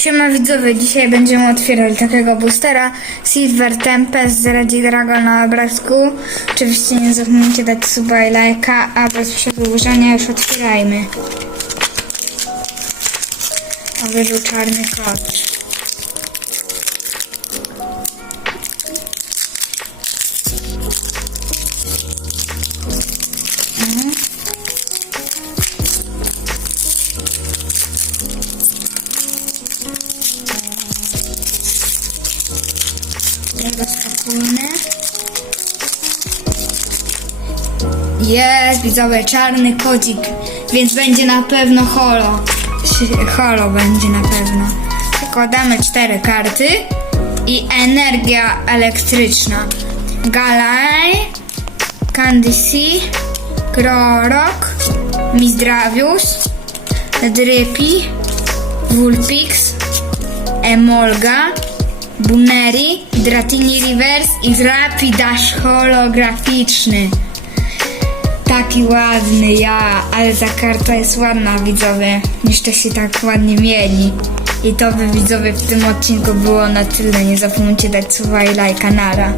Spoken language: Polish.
Siema widzowie, dzisiaj będziemy otwierali takiego boostera Silver Tempest z Ready Dragon na obrazku. Oczywiście nie zapomnijcie dać suba i lajka, a bez przedłużania już otwierajmy. A wyżył czarny kot. Rozpakujmy. Jest, widzowie, czarny kodzik, więc będzie na pewno holo. Holo będzie na pewno. Tylko damy cztery karty i energia elektryczna. Galaj, Candy Sea, Grorok, Mizdravius, Drippy, Vulpix, Emolga, Buneri, Dratini Reverse i Rapidash holograficzny. Taki ładny, ja, ale ta karta jest ładna, widzowie. Jeszcze się tak ładnie mieli. I to by widzowie w tym odcinku było na tyle. Nie zapomnijcie dać suba i lajka, nara.